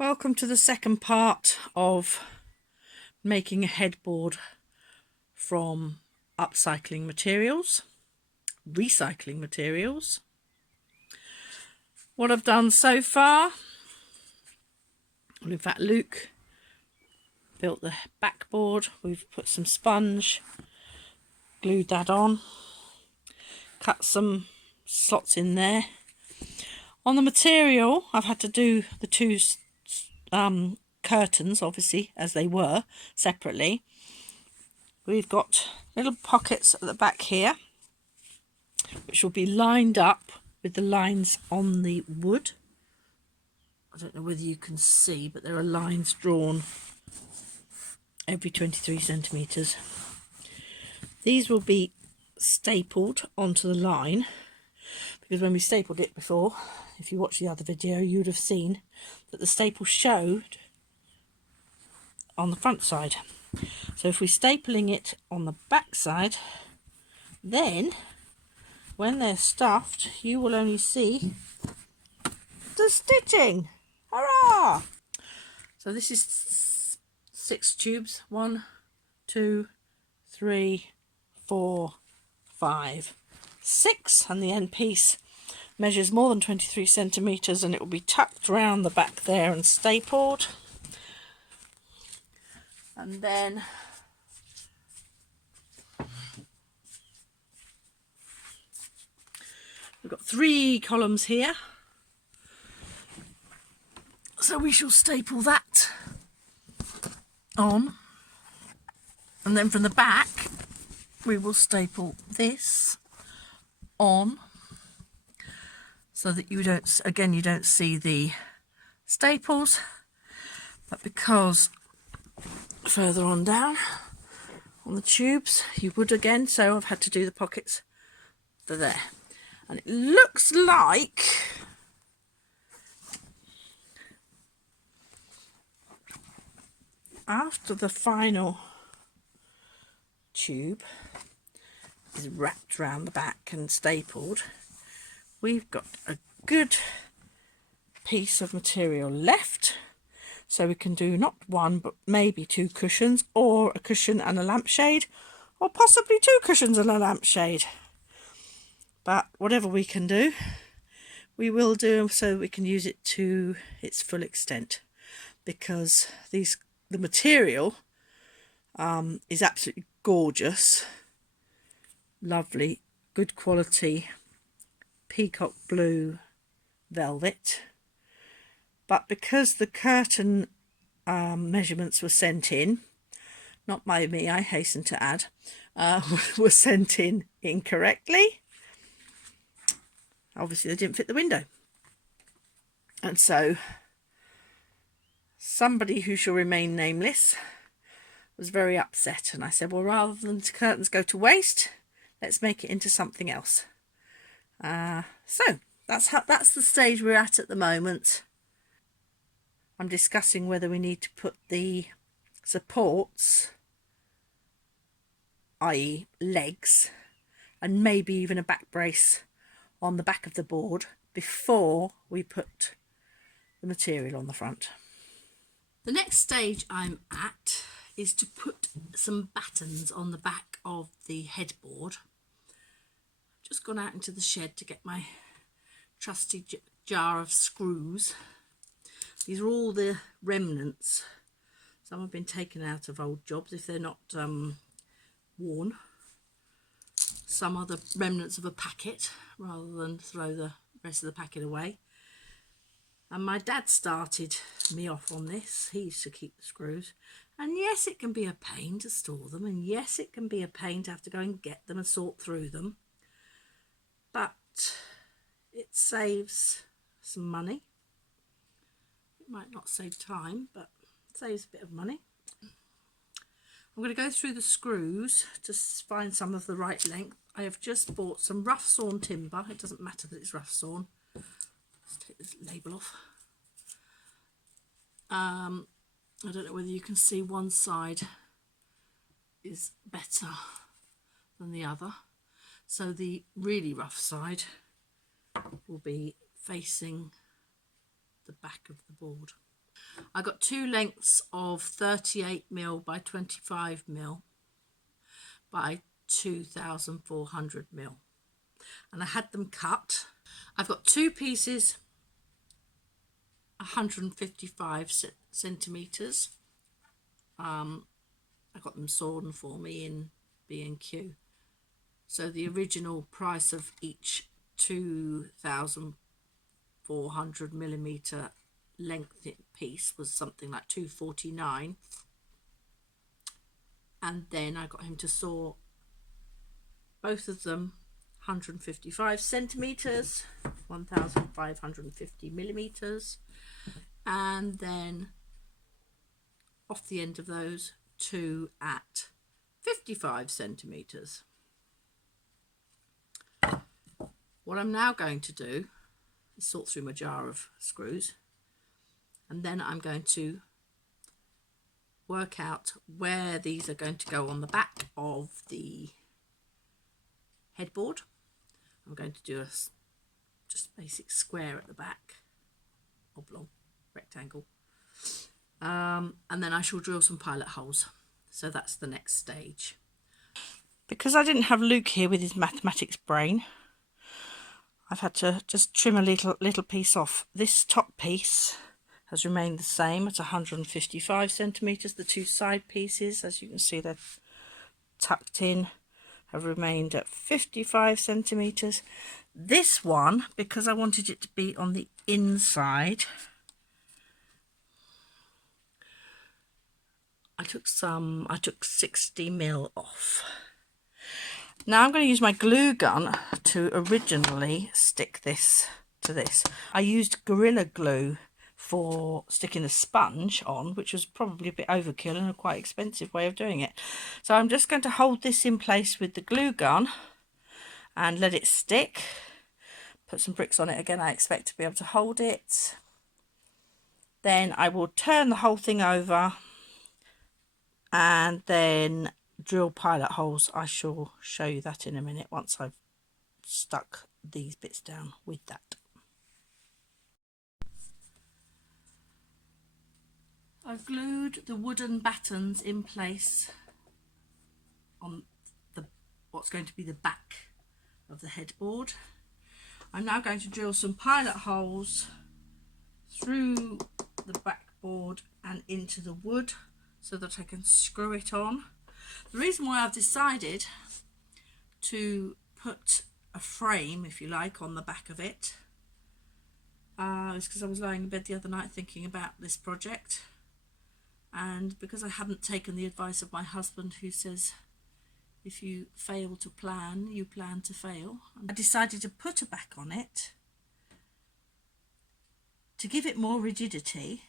Welcome to the second part of making a headboard from recycling materials. What I've done so far, well, in fact Luke built the backboard. We've put some sponge, glued that on, cut some slots in there. On the material, I've had to do the two curtains, obviously, as they were, separately. We've got little pockets at the back here, which will be lined up with the lines on the wood. I don't know whether you can see, but there are lines drawn every 23 centimetres. These will be stapled onto the line, because when we stapled it before, if you watched the other video, you would have seen that the staple showed on the front side. So if we're stapling it on the back side, then when they're stuffed, you will only see the stitching. Hurrah! So this is 6 tubes. 1, 2, 3, 4, 5, 6, and the end piece measures more than 23 centimetres, and it will be tucked around the back there and stapled. And then we've got 3 columns here, so we shall staple that on, and then from the back we will staple this on, so that you don't see the staples, but because further on down on the tubes you would again, so I've had to do the pockets there. And it looks like after the final tube is wrapped around the back and stapled, we've got a good piece of material left, so we can do not 1 but maybe 2 cushions, or a cushion and a lampshade, or possibly 2 cushions and a lampshade. But whatever we can do, we will do, so we can use it to its full extent, because the material is absolutely gorgeous, lovely, good quality peacock blue velvet. But because the curtain measurements were sent in, not by me, I hasten to add, were sent in incorrectly. Obviously they didn't fit the window, and so somebody who shall remain nameless was very upset, and I said, well, rather than the curtains go to waste, let's make it into something else. So that's the stage we're at the moment. I'm discussing whether we need to put the supports, i.e. legs, and maybe even a back brace on the back of the board before we put the material on the front. The next stage I'm at is to put some battens on the back of the headboard. I've just gone out into the shed to get my trusty jar of screws. These are all the remnants. Some have been taken out of old jobs if they're not worn. Some are the remnants of a packet, rather than throw the rest of the packet away. And my dad started me off on this. He used to keep the screws. And yes, it can be a pain to store them, and yes, it can be a pain to have to go and get them and sort through them. But it saves some money. It might not save time, but it saves a bit of money. I'm going to go through the screws to find some of the right length. I have just bought some rough sawn timber. It doesn't matter that it's rough sawn. Let's take this label off. I don't know whether you can see one side is better than the other. So the really rough side will be facing the back of the board. I got two lengths of 38mm by 25mm by 2400mm, and I had them cut. I've got two pieces 155 centimeters. I got them sawn for me in B&Q. So the original price of each 2400mm length piece was something like £2.49, and then I got him to saw both of them 155 centimeters, 1550mm, and then off the end of those two at 55 centimeters. What I'm now going to do is sort through my jar of screws, and then I'm going to work out where these are going to go on the back of the headboard. I'm going to do a just basic square at the back, oblong, rectangle, and then I shall drill some pilot holes. So that's the next stage. Because I didn't have Luke here with his mathematics brain, I've had to just trim a little piece off. This top piece has remained the same at 155 centimeters. The two side pieces, as you can see, they're tucked in, have remained at 55 centimeters. This one, because I wanted it to be on the inside, I took 60mm off. Now I'm going to use my glue gun to originally stick this to this. I used Gorilla Glue for sticking the sponge on, which was probably a bit overkill and a quite expensive way of doing it. So I'm just going to hold this in place with the glue gun and let it stick. Put some bricks on it again. I expect to be able to hold it. Then I will turn the whole thing over and then drill pilot holes. I shall show you that in a minute once I've stuck these bits down with that. I've glued the wooden battens in place on what's going to be the back of the headboard. I'm now going to drill some pilot holes through the backboard and into the wood so that I can screw it on. The reason why I've decided to put a frame, if you like, on the back of it is because I was lying in bed the other night thinking about this project, and because I hadn't taken the advice of my husband, who says if you fail to plan, you plan to fail. I decided to put a back on it to give it more rigidity,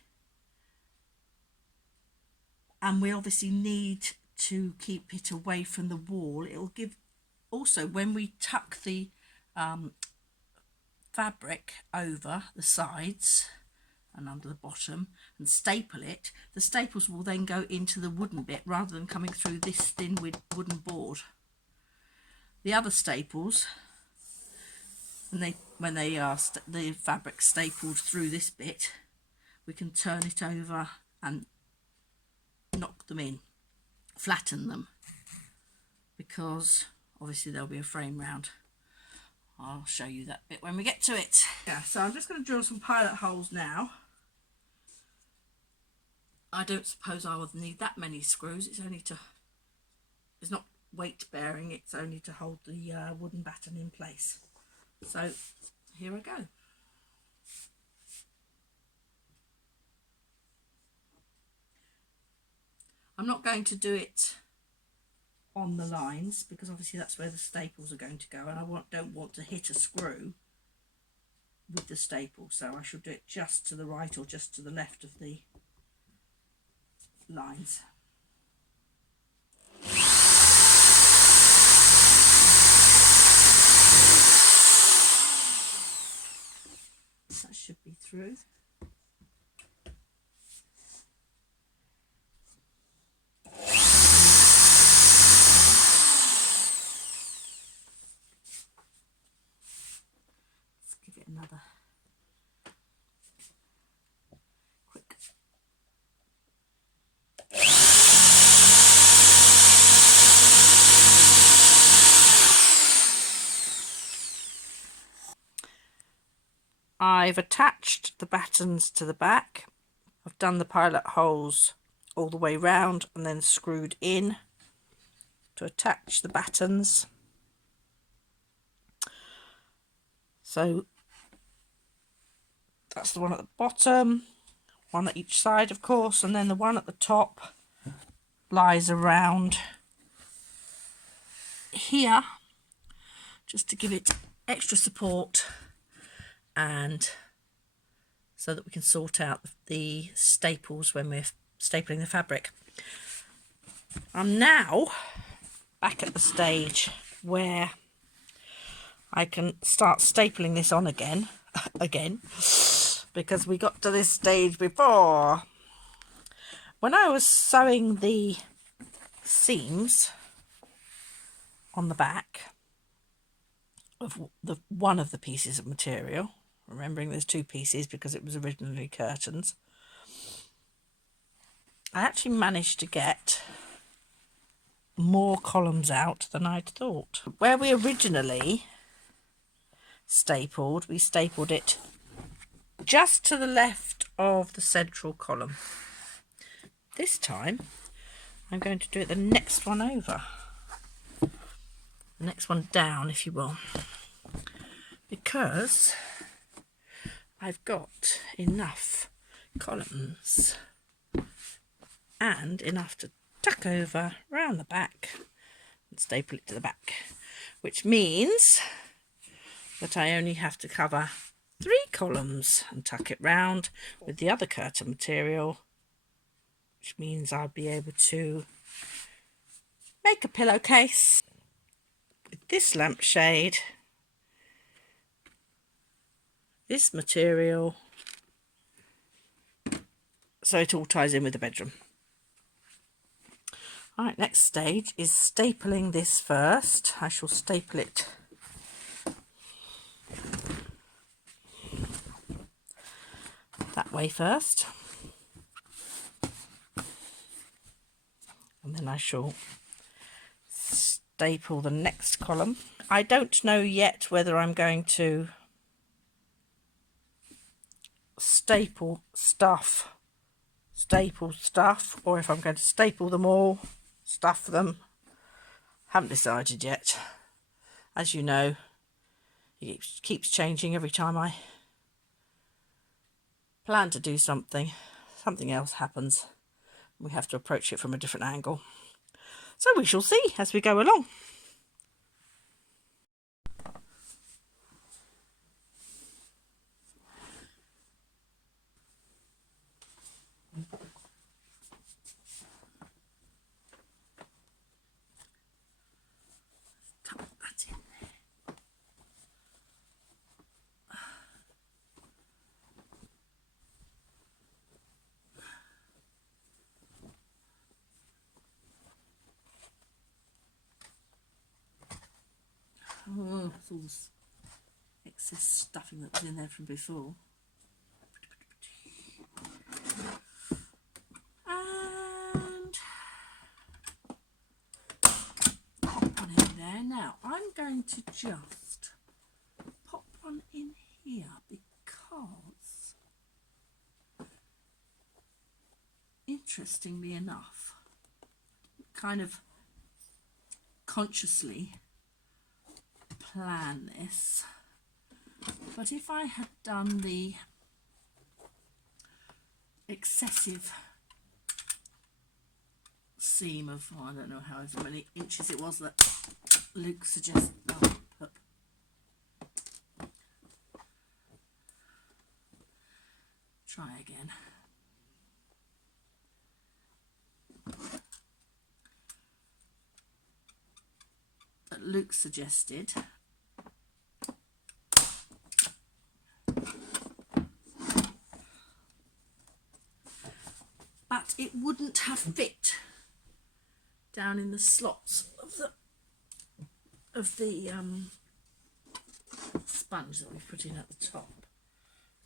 and we obviously need to keep it away from the wall. It'll give also, when we tuck the fabric over the sides and under the bottom and staple it, the staples will then go into the wooden bit rather than coming through this thin wooden board. The other staples, when they are the fabric stapled through this bit, we can turn it over and knock them in, flatten them, because obviously there'll be a frame round. I'll show you that bit when we get to it. Yeah, so I'm just going to drill some pilot holes now. I don't suppose I would need that many screws. It's not weight bearing, it's only to hold the wooden batten in place. So here I go. I'm not going to do it on the lines because obviously that's where the staples are going to go, and I don't want to hit a screw with the staple, so I should do it just to the right or just to the left of the lines. That should be through. Let's give it another quick I've attached the battens to the back. I've done the pilot holes all the way round and then screwed in to attach the battens. So that's the one at the bottom, one at each side of course, and then the one at the top lies around here just to give it extra support and so that we can sort out the staples when we're stapling the fabric. I'm now back at the stage where I can start stapling this on again, because we got to this stage before. When I was sewing the seams on the back of one of the pieces of material, remembering there's two pieces because it was originally curtains, I actually managed to get more columns out than I'd thought. Where we originally stapled, we stapled it just to the left of the central column. This time I'm going to do it the next one over, the next one down if you will, because I've got enough columns and enough to tuck over round the back and staple it to the back, which means that I only have to cover 3 columns and tuck it round with the other curtain material, which means I'll be able to make a pillowcase with this lampshade, this material, so it all ties in with the bedroom. Right, next stage is stapling this first. I shall staple it that way first, and then I shall staple the next column. I don't know yet whether I'm going to staple stuff, or if I'm going to staple them all, stuff them. Haven't decided yet. As you know, it keeps changing every time I plan to do something. Something else happens. We have to approach it from a different angle. So we shall see as we go along. Tuck that in there. Oh, it's all this excess stuffing that was in there from before. And pop one in there. Now I'm going to just pop one in here because, interestingly enough, kind of consciously plan this, but if I had done the excessive seam of, oh, I don't know however many inches it was that Luke suggested, try again. That Luke suggested. But it wouldn't have fit down in the slots of the sponge that we've put in at the top.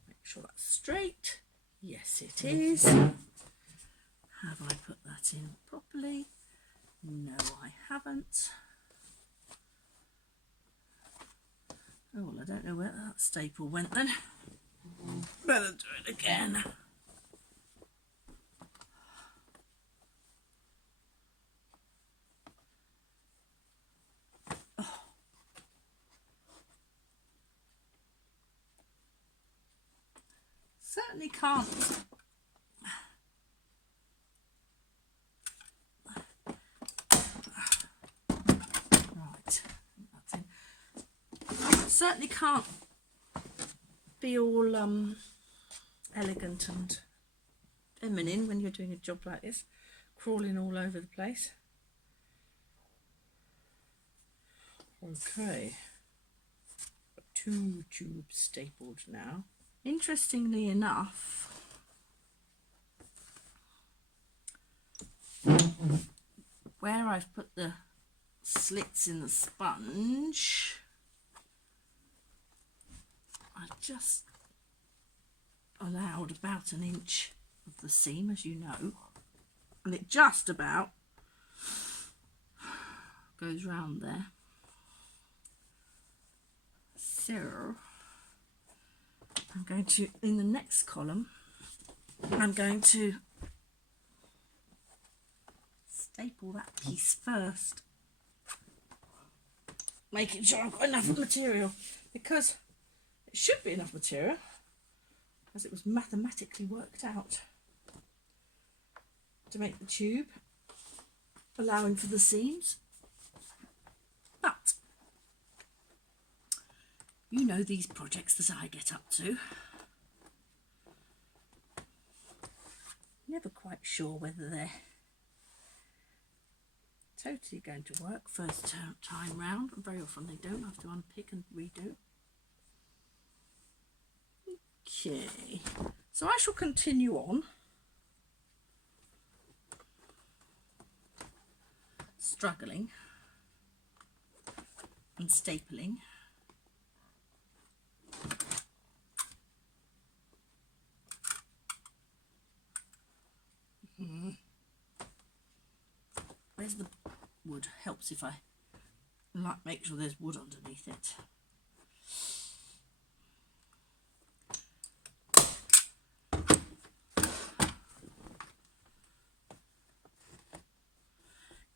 Make sure that's straight. Yes, it is. Have I put that in properly? No, I haven't. Oh, well, I don't know where that staple went then. Better do it again. Oh. Certainly can't. Right, that's in. Certainly can't be all elegant and feminine when you're doing a job like this, crawling all over the place. Okay, got 2 tubes stapled now. Interestingly enough, where I've put the slits in the sponge, I just allowed about 1 inch of the seam, as you know, and it just about goes round there. So I'm going to, in the next column, I'm going to staple that piece first, making sure I've got enough material, because it should be enough material as it was mathematically worked out to make the tube, allowing for the seams. But you know these projects that I get up to, never quite sure whether they're totally going to work first time round, and very often they don't. I have to unpick and redo. Okay, so I shall continue on struggling and stapling. Where's the wood? Helps if I make sure there's wood underneath it.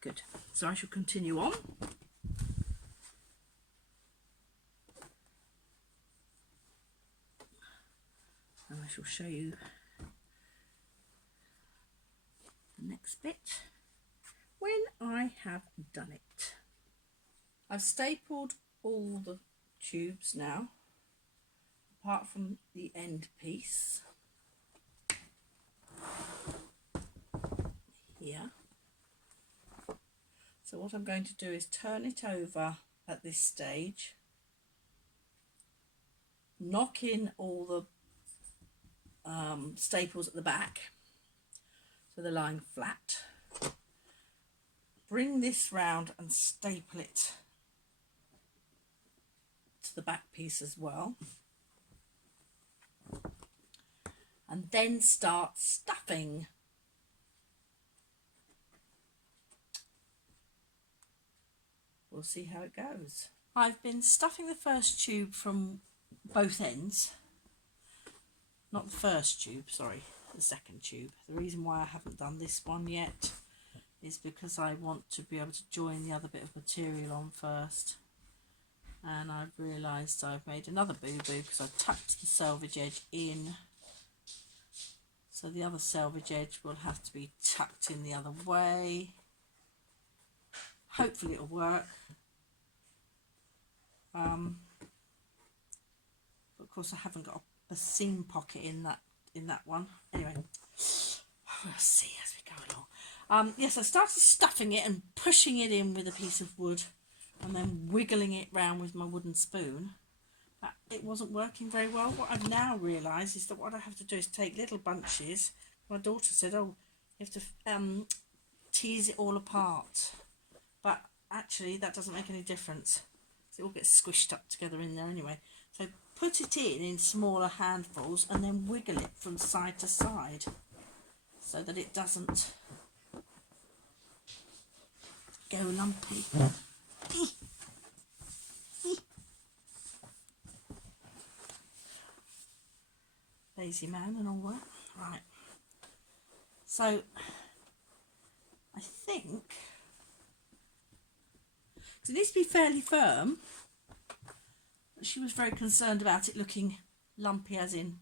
Good. So I shall continue on. And I shall show you the next bit when I have done it. I've stapled all the tubes now, apart from the end piece here. So what I'm going to do is turn it over at this stage, knock in all the staples at the back so they're lying flat, bring this round and staple it to the back piece as well, and then start stuffing. We'll see how it goes. I've been stuffing the first tube from both ends. Not the first tube, sorry, the second tube. The reason why I haven't done this one yet is because I want to be able to join the other bit of material on first. And I've realised I've made another boo-boo because I tucked the selvage edge in. So the other selvage edge will have to be tucked in the other way. Hopefully it'll work. But of course I haven't got a seam pocket in that one. Anyway, we'll see as we go along. Yes, I started stuffing it and pushing it in with a piece of wood and then wiggling it round with my wooden spoon. But it wasn't working very well. What I've now realised is that what I have to do is take little bunches. My daughter said, oh, you have to tease it all apart. But actually that doesn't make any difference. It all gets squished up together in there anyway. So put it in smaller handfuls and then wiggle it from side to side so that it doesn't go lumpy. Lazy man and all that. Right. So I think it needs to be fairly firm. But she was very concerned about it looking lumpy, as in.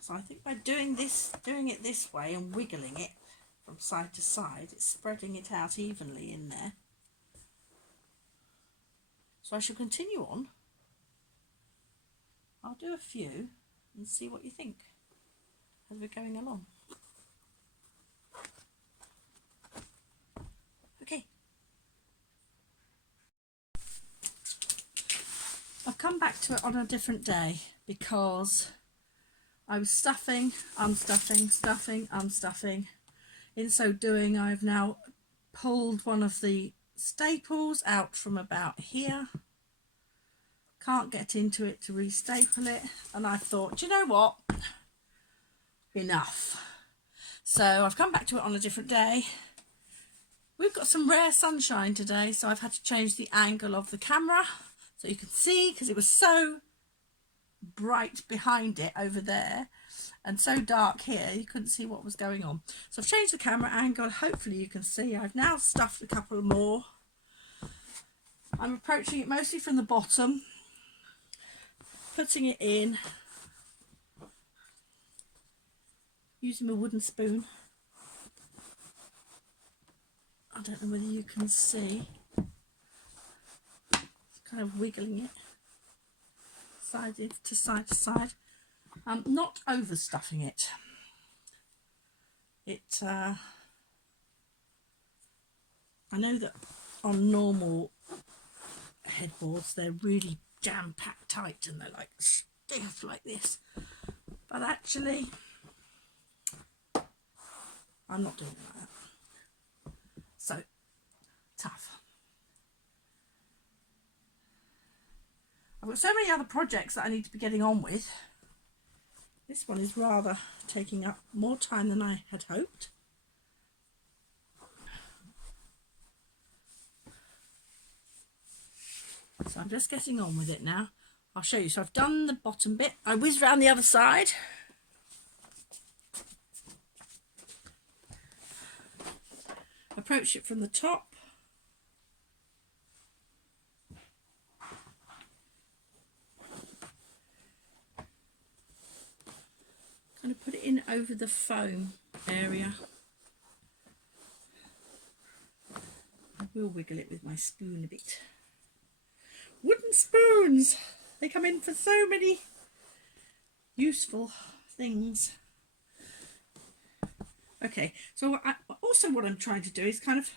So I think by doing it this way and wiggling it from side to side, it's spreading it out evenly in there. So I shall continue on. I'll do a few and see what you think as we're going along. Okay. I've come back to it on a different day because I was stuffing, unstuffing, stuffing, unstuffing. In so doing, I've now pulled one of the staples out from about here. Can't get into it to restaple it, and I thought, do you know what? Enough. So I've come back to it on a different day. We've got some rare sunshine today, so I've had to change the angle of the camera so you can see, because it was so bright behind it over there and so dark here you couldn't see what was going on. So I've changed the camera angle. Hopefully you can see I've now stuffed a couple more. I'm approaching it mostly from the bottom, putting it in using a wooden spoon. I don't know whether you can see, it's kind of wiggling it side to side to side. Not overstuffing it. I know that on normal headboards they're really jam-packed tight and they're like stiff like this, but actually I'm not doing it like that. So tough. I've got so many other projects that I need to be getting on with. This one is rather taking up more time than I had hoped. So I'm just getting on with it now. I'll show you. So I've done the bottom bit. I whiz round the other side. Approach it from the top. Kind of put it in over the foam area. I will wiggle it with my spoon a bit. Wooden spoons! They come in for so many useful things. Okay, so also what I'm trying to do is kind of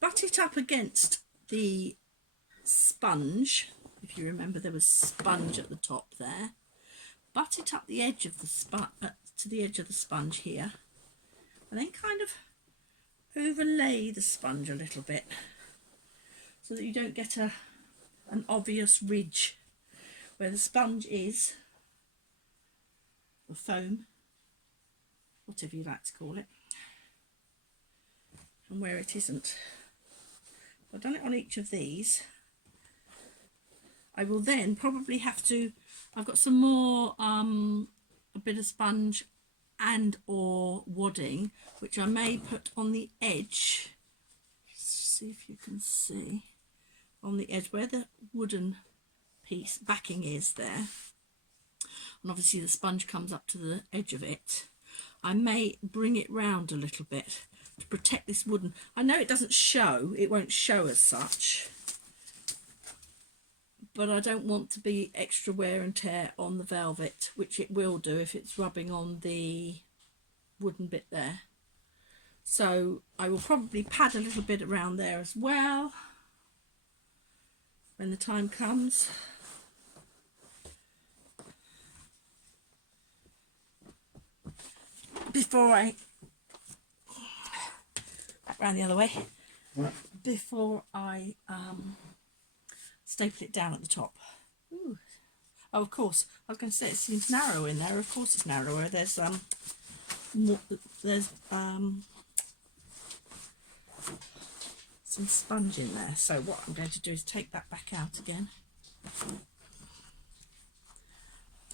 butt it up against the sponge. If you remember, there was sponge at the top there. Butt it up the edge of the to the edge of the sponge here, and then kind of overlay the sponge a little bit so that you don't get an obvious ridge where the sponge is, or foam, whatever you like to call it, and where it isn't. I've done it on each of these. I will then probably have to, I've got some more, a bit of sponge and or wadding, which I may put on the edge. See if you can see on the edge where the wooden piece backing is there, and obviously the sponge comes up to the edge of it. I may bring it round a little bit to protect this wooden. I know it doesn't show, it won't show as such, but I don't want to be extra wear and tear on the velvet, which it will do if it's rubbing on the wooden bit there. So I will probably pad a little bit around there as well when the time comes. Before I back round the other way, before I staple it down at the top. Ooh. Oh, of course, I was going to say it seems narrow in there. Of course, it's narrower. There's some sponge in there. So what I'm going to do is take that back out again.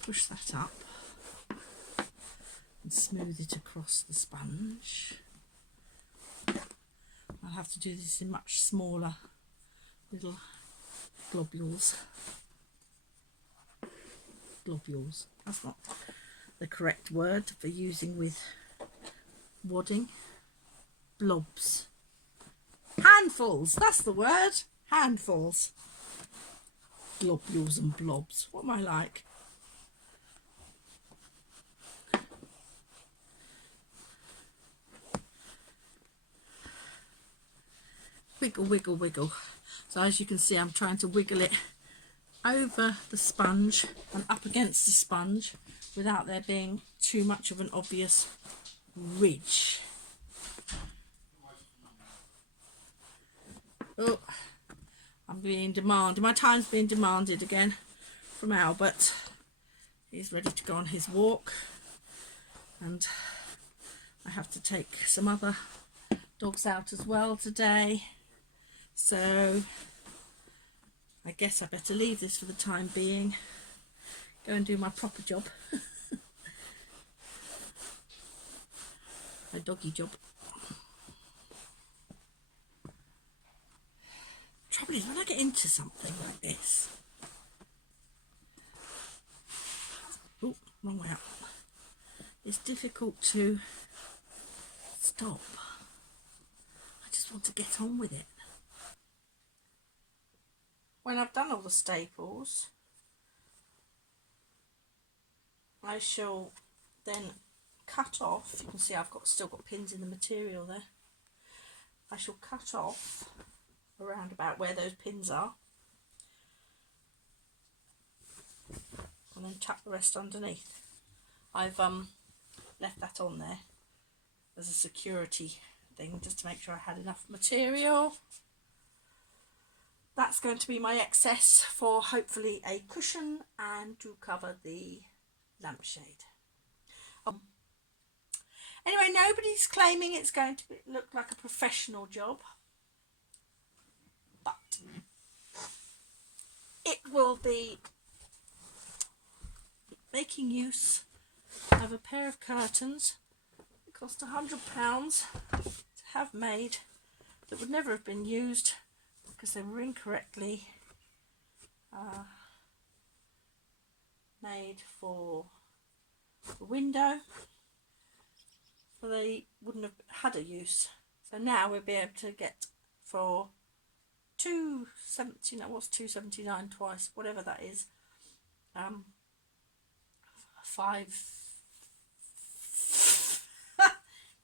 push that up and smooth it across the sponge. I'll have to do this in much smaller little globules. Globules, that's not the correct word for using with wadding. Blobs. Handfuls, that's the word. Handfuls. Globules and blobs. What am I like? Wiggle, wiggle, wiggle. So as you can see, I'm trying to wiggle it over the sponge and up against the sponge without there being too much of an obvious ridge. Oh, I'm being demanded. My time's being demanded again from Albert. He's ready to go on his walk, and I have to take some other dogs out as well today. So I guess I better leave this for the time being. Go and do my proper job. My doggy job. Trouble is, when I get into something like this, oh, wrong way up, it's difficult to stop. I just want to get on with it. When I've done all the staples, I shall then cut off. You can see I've still got pins in the material there. I shall cut off around about where those pins are, and then tuck the rest underneath. I've left that on there as a security thing, just to make sure I had enough material. That's going to be my excess for hopefully a cushion and to cover the lampshade. Anyway, nobody's claiming it's going to look like a professional job, but it will be making use of a pair of curtains that cost £100 to have made, that would never have been used because they were incorrectly made for the window, so they wouldn't have had a use. So now we'll be able to get for £2.79, what's £2.79 twice, whatever that is, 5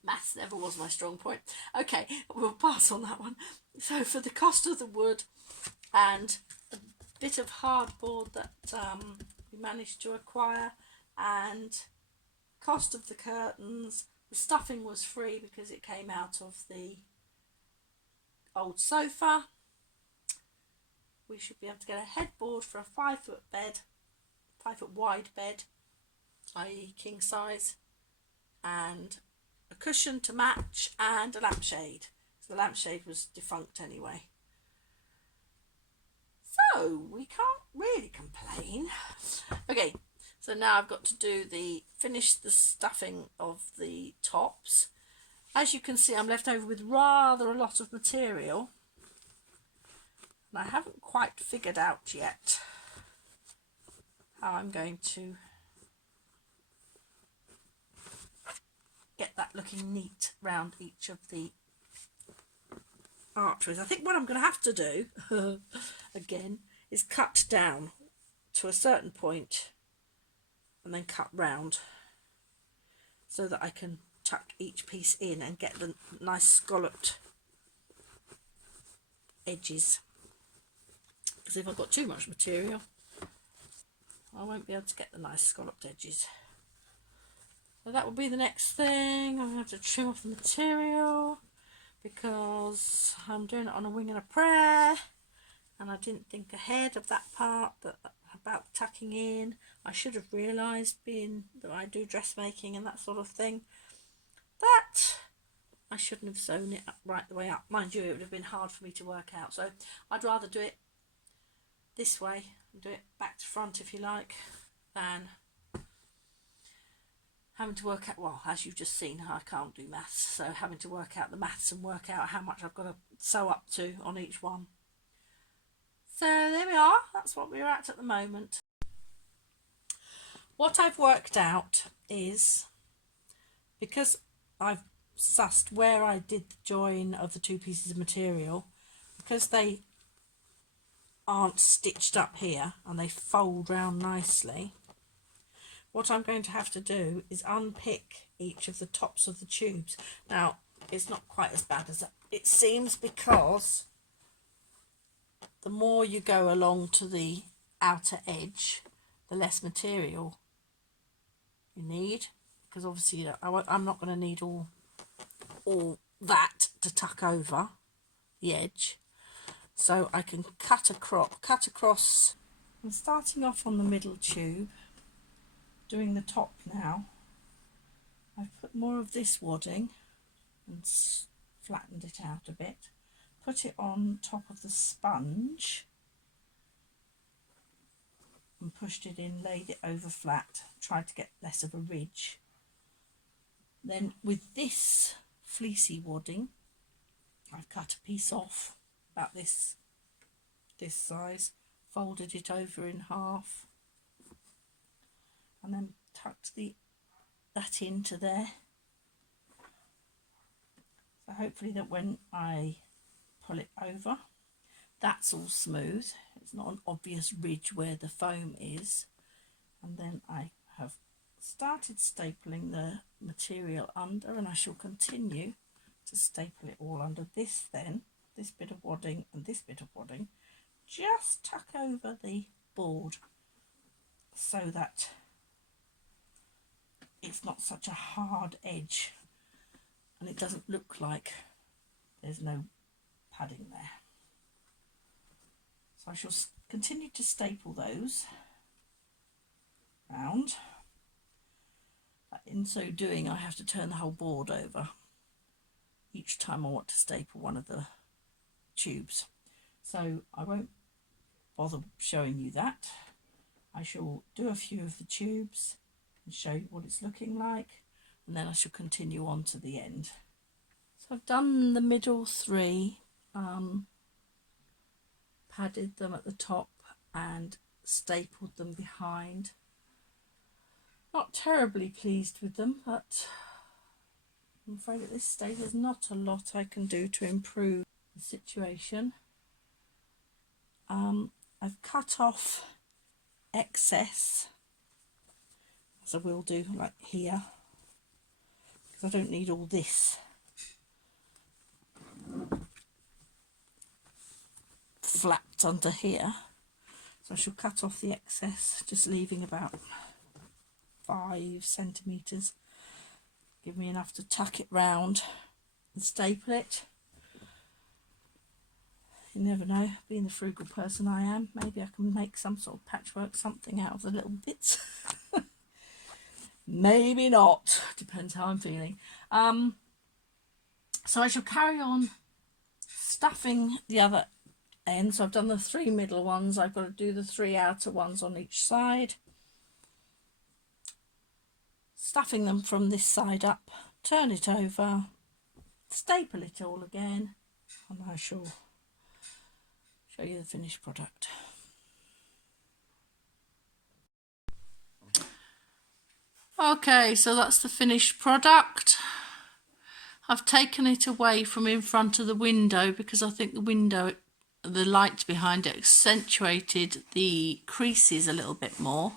maths never was my strong point. Okay, we'll pass on that one. So for the cost of the wood and a bit of hardboard that we managed to acquire, and cost of the curtains, the stuffing was free because it came out of the old sofa. We should be able to get a headboard for a 5-foot bed, 5-foot wide bed, i.e. king size, and a cushion to match, and a lampshade. So the lampshade was defunct anyway. So we can't really complain. Okay, so now I've got to finish the stuffing of the tops. As you can see, I'm left over with rather a lot of material, and I haven't quite figured out yet how I'm going to get that looking neat round each of the arteries. I think what I'm going to have to do again is cut down to a certain point and then cut round, so that I can tuck each piece in and get the nice scalloped edges, because if I've got too much material I won't be able to get the nice scalloped edges. So that will be the next thing. I'm going to have to trim off the material because I'm doing it on a wing and a prayer, and I didn't think ahead of that part, about tucking in. I should have realised, being that I do dressmaking and that sort of thing, that I shouldn't have sewn it up right the way up. Mind you, it would have been hard for me to work out, so I'd rather do it this way and do it back to front, if you like, than having to work out, well, as you've just seen, I can't do maths, so having to work out the maths and work out how much I've got to sew up to on each one. So there we are, that's what we're at the moment. What I've worked out is, because I've sussed where I did the join of the two pieces of material, because they aren't stitched up here and they fold round nicely, what I'm going to have to do is unpick each of the tops of the tubes. Now, it's not quite as bad as it seems, because the more you go along to the outer edge, the less material you need, because obviously I'm not going to need all that to tuck over the edge. So I can cut across. I'm starting off on the middle tube, doing the top now. I've put more of this wadding and flattened it out a bit, put it on top of the sponge and pushed it in, laid it over flat, tried to get less of a ridge. Then with this fleecy wadding, I've cut a piece off about this size, folded it over in half, and then tucked that into there. So hopefully that when I pull it over, that's all smooth. It's not an obvious ridge where the foam is. And then I have started stapling the material under, and I shall continue to staple it all under. This bit of wadding and this bit of wadding, just tuck over the board so that it's not such a hard edge and it doesn't look like there's no padding there. So I shall continue to staple those round. In so doing, I have to turn the whole board over each time I want to staple one of the tubes. So I won't bother showing you that. I shall do a few of the tubes and show you what it's looking like, and then I shall continue on to the end. So I've done the middle three, padded them at the top and stapled them behind. Not terribly pleased with them, but I'm afraid at this stage there's not a lot I can do to improve the situation. I've cut off excess, as I will do like here, because I don't need all this flapped under here. So I shall cut off the excess, just leaving about 5 centimetres. Give me enough to tuck it round and staple it. You never know, being the frugal person I am, maybe I can make some sort of patchwork, something out of the little bits. Maybe not, depends how I'm feeling. So I shall carry on stuffing the other end. So I've done the 3 middle ones, I've got to do the 3 outer ones on each side. Stuffing them from this side up, turn it over, staple it all again, and I shall show you the finished product. Okay, so that's the finished product. I've taken it away from in front of the window because I think the window, the light behind it, accentuated the creases a little bit more.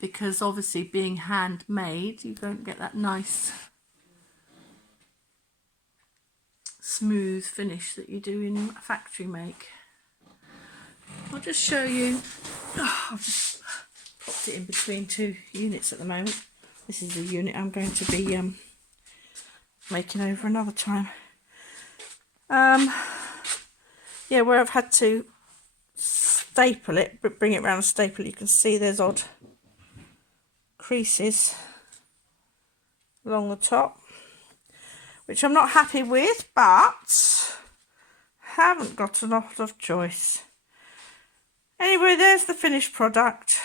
Because obviously being handmade, you don't get that nice smooth finish that you do in factory make. I'll just show you. I've just popped it in between 2 units at the moment. This is the unit I'm going to be making over another time. Yeah, where I've had to staple it, but bring it around and staple it, you can see there's odd creases along the top, which I'm not happy with, but haven't got a lot of choice. Anyway, there's the finished product.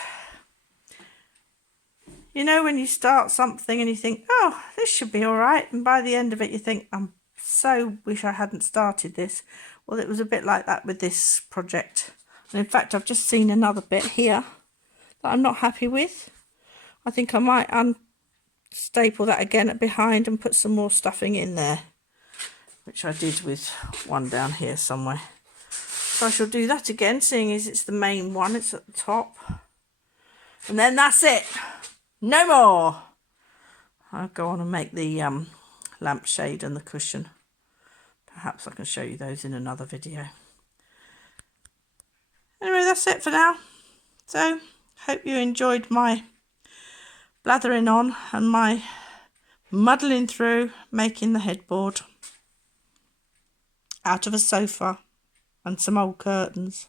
You know, when you start something and you think, oh, this should be all right, and by the end of it you think, I'm so wish I hadn't started this. Well, it was a bit like that with this project. And in fact, I've just seen another bit here that I'm not happy with. I think I might unstaple that again at behind and put some more stuffing in there, which I did with one down here somewhere. So I shall do that again, seeing as it's the main one, it's at the top. And then that's it. No more. I'll go on and make the lampshade and the cushion. Perhaps I can show you those in another video. Anyway, that's it for now. So, hope you enjoyed my blathering on and my muddling through making the headboard out of a sofa and some old curtains.